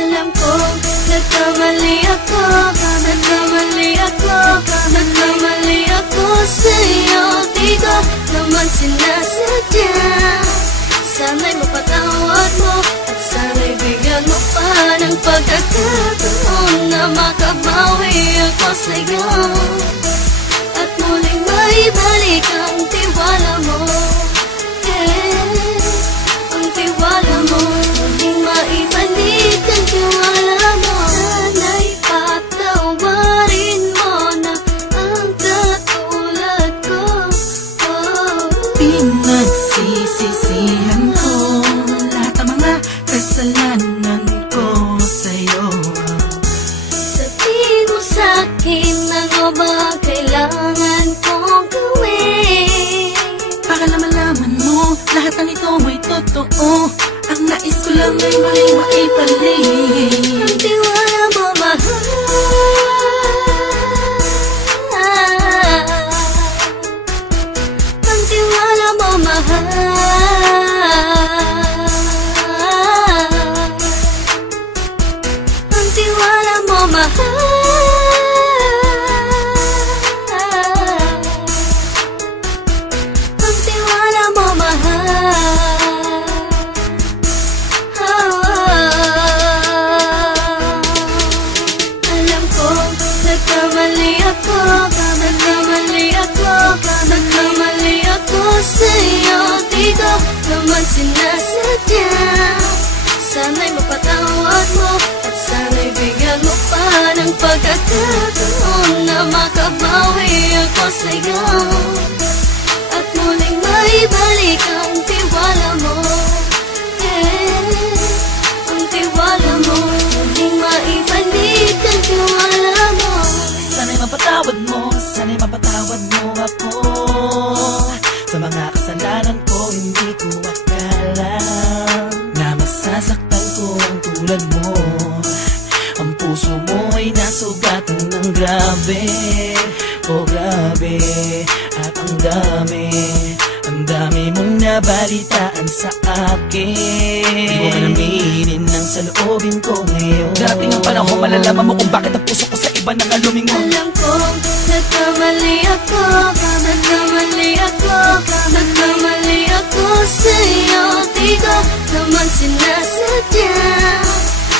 Alam ko, nagkamali ako, nagkamali ako, nagkamali ako sa'yo. Di ko naman sinasadya. Sana'y mapatawad mo at sana'y bigyan mo pa ng pagkakataon na makabawi ako sa'yo at muling maibalik ang tiwala mo. Ang tiwala mo, muling maibalik ang tiwala mo. Sana'y patawarin mo na ang katulad ko. Pinagsisisihan ko lahat ng mga kasalanan ko sa'yo. Sabihin mo sa'kin ano ba kailangan kong gawin para malaman mo lahat ng ito ay totoo. Ang nais ko lang ay maibalik ang tiwala mo, mahal. Ang tiwala mo, mahal. Ang tiwala mo, mahal. Ang tiwala mo, mahal. Alam ko, nagkamali ako, nagkamali ako, nagkamali ako sa'yo. Di ko naman sinasadya. Sana'y mapatawad mo at sana'y bigyan mo pa ng pagkakataon na makabawi ako sa'yo at muling maibalik ang tiwala mo. Ang tiwala mo, muling maibalik ang tiwala mo. Sana'y mapatawad mo, sana'y mapatawad mo ako sa mga kasalanan ko. Hindi ko akala na masasaktan ko ang tulad mo. Ang puso mo ay nasugatan ng grabe, oh grabe. At ang dami mong nabalitaan sa akin. Di mo man aminin ang saloobin ko ngayon. Darating ang panahon, malalaman mo kung bakit ang puso ko sa iba nang alumingon. Alam ko, nagkamali ako, nagkamali ako, nagkamali ako sa'yo. Di ko naman sinasadya.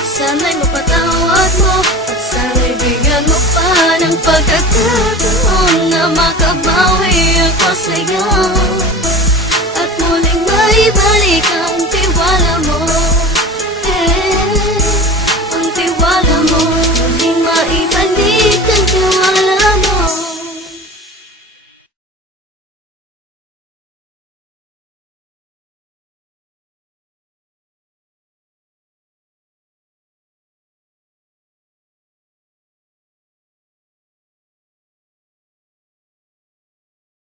Sana'y mapatawad mo at sana'y bigyan mo pa ng pagkakataon na makabawi ako sa'yo at muling maibalik ang tiwala mo.